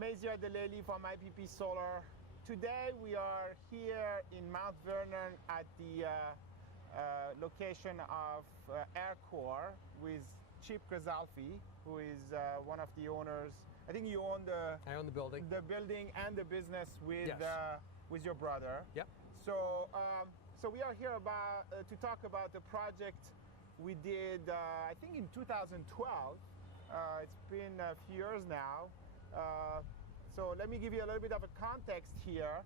Mazier Deleli from IPPsolar. Today we are here in Mount Vernon at the location of Aircore with Chip Kresalfi, who is one of the owners. I think you own I own the building. The building and the business with Yes. With your brother. Yep. So we are here about to talk about the project we did. I think in 2012. It's been a few years now. So let me give you a little bit of a context here.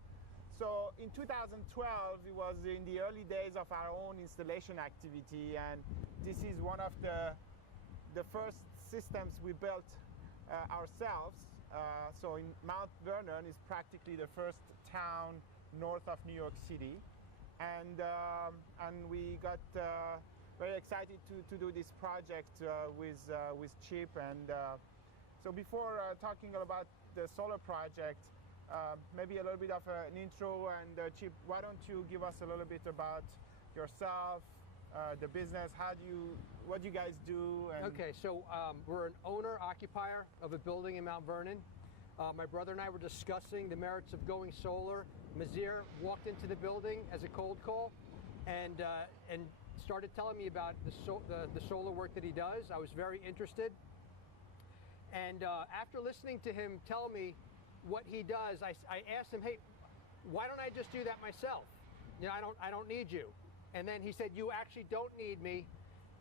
So in 2012, it was in the early days of our own installation activity, and this is one of the first systems we built ourselves. So in Mount Vernon is practically the first town north of New York City, and we got very excited to do this project with Chip. And so before talking about the solar project, maybe a little bit of an intro. And Chip, why don't you give us a little bit about yourself, the business, what do you guys do? Okay, so we're an owner-occupier of a building in Mount Vernon. My brother and I were discussing the merits of going solar. Mazier walked into the building as a cold call and started telling me about the solar work that he does. I was very interested. And after listening to him tell me what he does, I asked him, hey, why don't I just do that myself? You know, I don't need you. And then he said, you actually don't need me,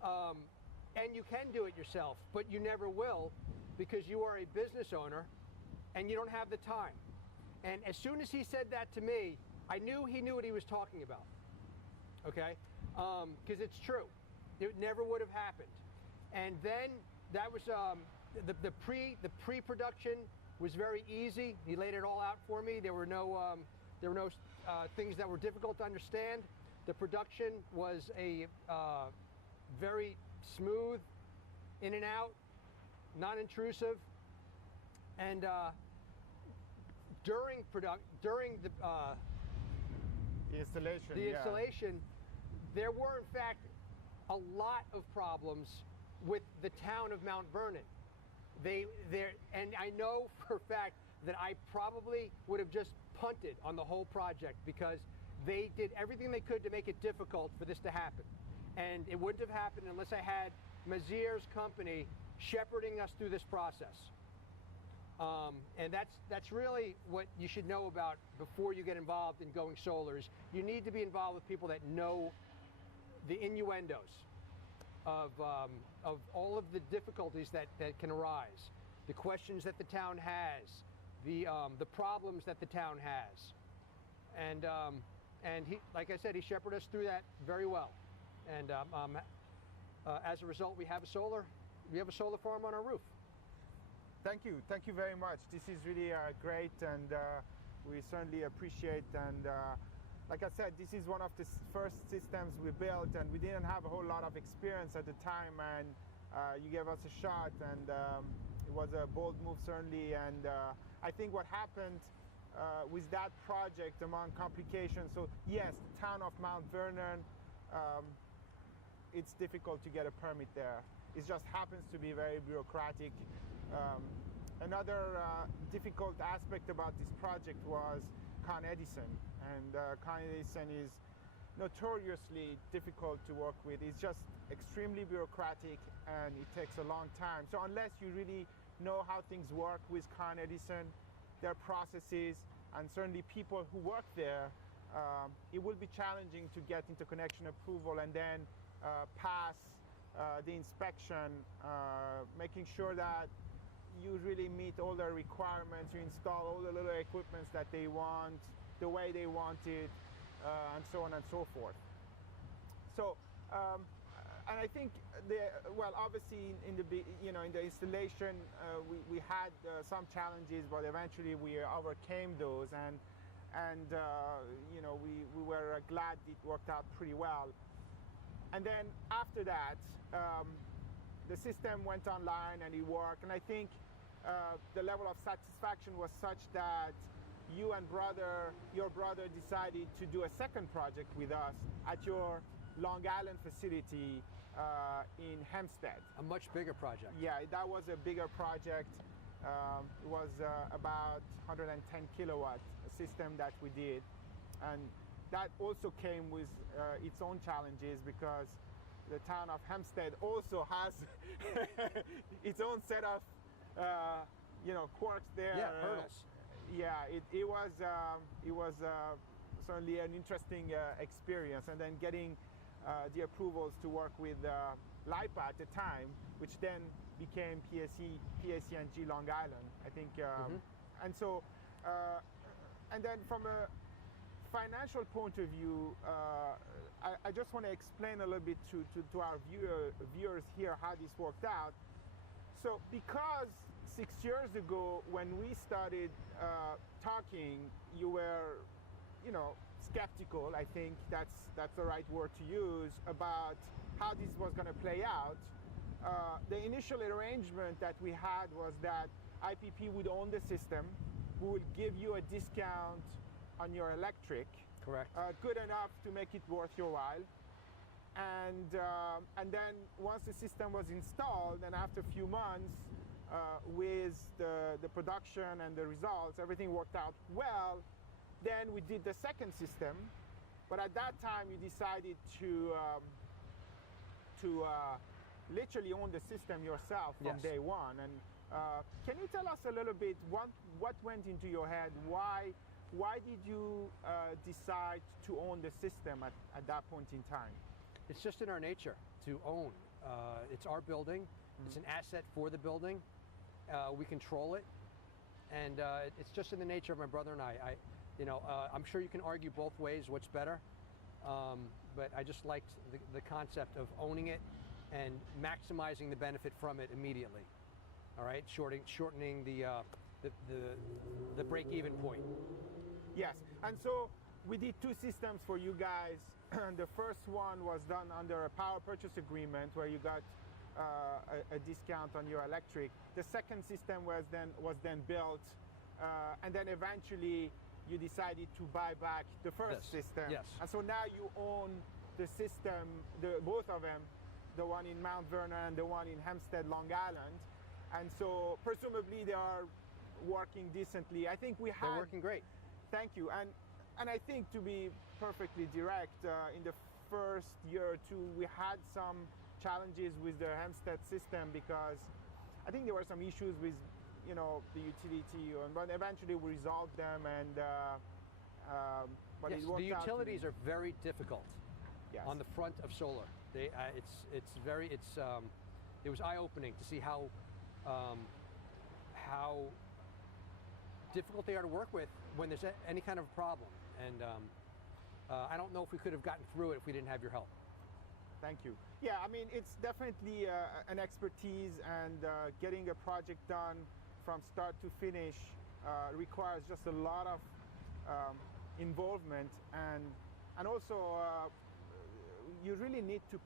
and you can do it yourself, but you never will because you are a business owner and you don't have the time. And as soon as he said that to me, I knew he knew what he was talking about, okay? Because it's true. It never would have happened. And then that was the pre-production was very easy. He laid it all out for me. There were no things that were difficult to understand. The production was a very smooth, in and out, non-intrusive, and during the installation, there were in fact a lot of problems with the town of Mount Vernon. And I know for a fact that I probably would have just punted on the whole project because they did everything they could to make it difficult for this to happen. And it wouldn't have happened unless I had Mazier's company shepherding us through this process. And that's really what you should know about before you get involved in going solar. Is you need to be involved with people that know the innuendos of all of the difficulties that can arise, the questions that the town has, the problems that the town has, and he, like I said, he shepherded us through that very well. And as a result, we have a solar farm on our roof. Thank you very much. This is really great, and we certainly appreciate. And like I said, this is one of the first systems we built, and we didn't have a whole lot of experience at the time, and you gave us a shot, and it was a bold move certainly. And I think what happened with that project, among complications, so yes, the town of Mount Vernon, it's difficult to get a permit there. It just happens to be very bureaucratic. Another difficult aspect about this project was Con Edison, and Con Edison is notoriously difficult to work with. It's just extremely bureaucratic, and it takes a long time. So unless you really know how things work with Con Edison, their processes, and certainly people who work there, it will be challenging to get interconnection approval and then pass the inspection, making sure that you really meet all the requirements, you install all the little equipments that they want, the way they want it, and so on and so forth. So, and I think obviously in the installation, we had some challenges, but eventually we overcame those, and we were glad it worked out pretty well. And then after that, the system went online and it worked, and I think the level of satisfaction was such that you and your brother decided to do a second project with us at your Long Island facility in Hempstead. A much bigger project. Yeah, that was a bigger project. It was about 110 kilowatt system that we did, and that also came with its own challenges because the town of Hempstead also has its own set of quirks there. Yeah, hurdles. It was certainly an interesting experience, and then getting the approvals to work with LIPA at the time, which then became PSE&G Long Island, I think. And so, and then from a financial point of view, I just want to explain a little bit to our viewers here how this worked out. So because 6 years ago, when we started talking, you were, skeptical, I think that's the right word to use, about how this was going to play out. The initial arrangement that we had was that IPP would own the system, we would give you a discount on your electric. Correct. Good enough to make it worth your while. And then once the system was installed, and after a few months, with the production and the results, everything worked out well. Then we did the second system, but at that time you decided to literally own the system yourself from Yes. day one. And can you tell us a little bit what went into your head? Why did you decide to own the system at that point in time? It's just in our nature to own. It's our building. It's an asset for the building. We control it, and it's just in the nature of my brother and I. I'm sure you can argue both ways what's better, but I just liked the concept of owning it and maximizing the benefit from it immediately. All right, shortening the break-even point. Yes, and so we did two systems for you guys. The first one was done under a power purchase agreement where you got a discount on your electric. The second system was then built, and then eventually you decided to buy back the first system. Yes. And so now you own the system, both of them, the one in Mount Vernon and the one in Hempstead, Long Island. And so presumably they are working decently. I think They're working great. Thank you. And I think, to be perfectly direct, in the first year or two, we had some challenges with the Hempstead system because I think there were some issues with, the utility, but eventually we resolved them, and but Yes, it worked the out. utilities are very difficult Yes. on the front of solar. It was eye-opening to see how difficult they are to work with when there's any kind of problem. And I don't know if we could have gotten through it if we didn't have your help. Thank you. Yeah, I mean, it's definitely an expertise, and getting a project done from start to finish requires just a lot of involvement, and also you really need to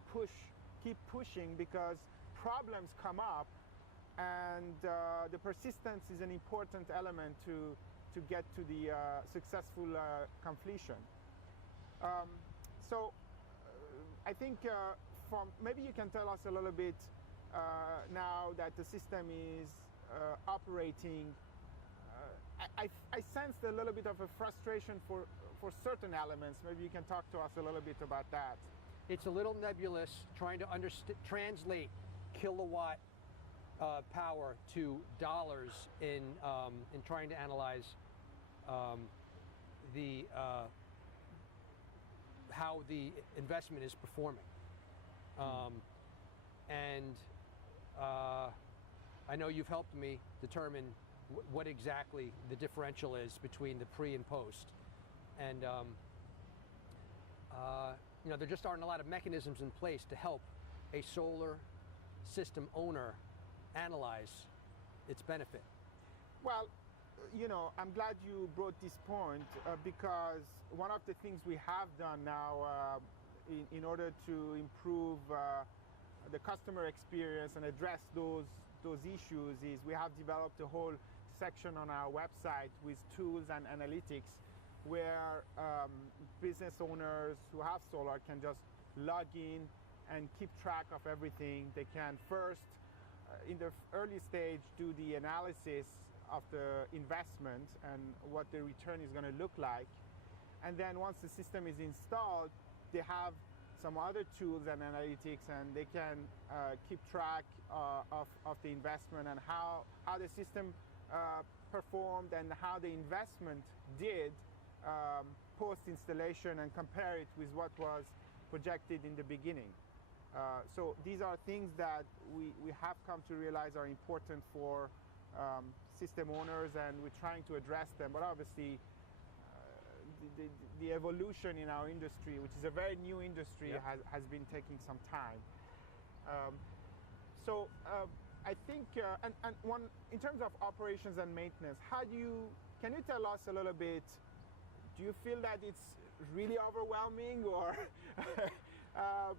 keep pushing, because problems come up, and the persistence is an important element to get to the successful completion. So I think maybe you can tell us a little bit now that the system is operating. I sensed a little bit of a frustration for certain elements. Maybe you can talk to us a little bit about that. It's a little nebulous trying to translate kilowatt power to dollars in trying to analyze how the investment is performing. And I know you've helped me determine what exactly the differential is between the pre and post. And there just aren't a lot of mechanisms in place to help a solar system owner analyze its benefit. Well, I'm glad you brought this point because one of the things we have done now in order to improve the customer experience and address those issues is we have developed a whole section on our website with tools and analytics where business owners who have solar can just log in and keep track of everything. They can first in the early stage, do the analysis of the investment and what the return is going to look like. And then once the system is installed, they have some other tools and analytics, and they can keep track of the investment and how the system performed and how the investment did post-installation, and compare it with what was projected in the beginning. So these are things that we have come to realize are important for system owners, and we're trying to address them. But obviously, the evolution in our industry, which is a very new industry, has been taking some time. I think, and one, in terms of operations and maintenance, can you tell us a little bit, do you feel that it's really overwhelming, or?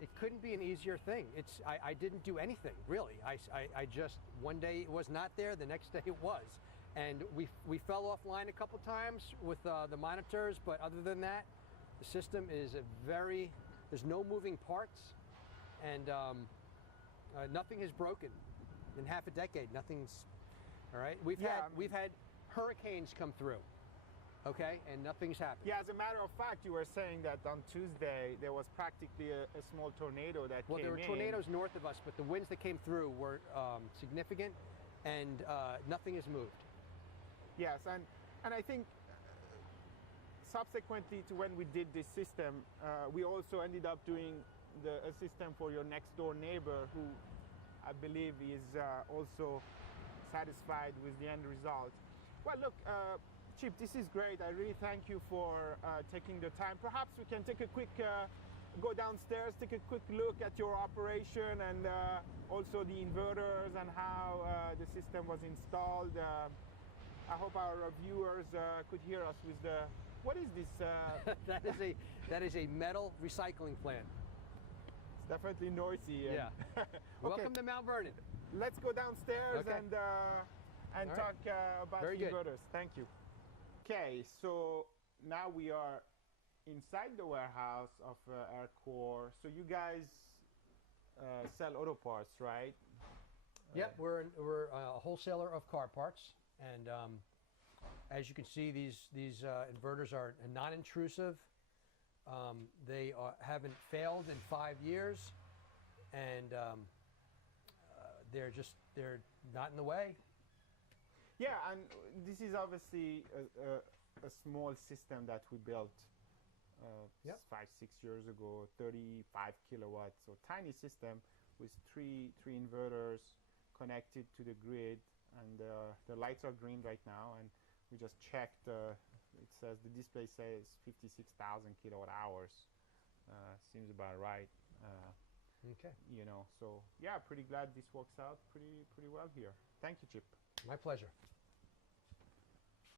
It couldn't be an easier thing. I didn't do anything, really. I just, one day it was not there, the next day it was. And we fell offline a couple times with the monitors, but other than that, the system is there's no moving parts, and nothing has broken in half a decade. Nothing's, all right? We've had hurricanes come through, okay, and nothing's happened. Yeah, as a matter of fact, you were saying that on Tuesday there was practically a small tornado that came in. Well, there were tornadoes north of us, but the winds that came through were significant, and nothing has moved. Yes, and I think subsequently to when we did this system, we also ended up doing a system for your next door neighbor, who I believe is also satisfied with the end result. Well, look, Chip, this is great. I really thank you for taking the time. Perhaps we can take a quick, go downstairs, take a quick look at your operation, and also the inverters and how the system was installed. I hope our viewers could hear us with the, what is this? that is a metal recycling plant. It's definitely noisy. Yeah. Okay. Welcome to Mount Vernon. Let's go downstairs and talk about the inverters. Thank you. Okay, so now we are inside the warehouse of Aircore. So you guys sell auto parts, right? Yep, we're a wholesaler of car parts, and as you can see, these inverters are non-intrusive. They haven't failed in 5 years, and they're not in the way. Yeah, and this is obviously a small system that we built 5-6 years ago, 35 kilowatts, so tiny system with three inverters connected to the grid, and the lights are green right now, and we just checked, it says, the display says 56,000 kilowatt hours. Seems about right. Okay. You know, so yeah, pretty glad this works out pretty well here. Thank you, Chip. My pleasure.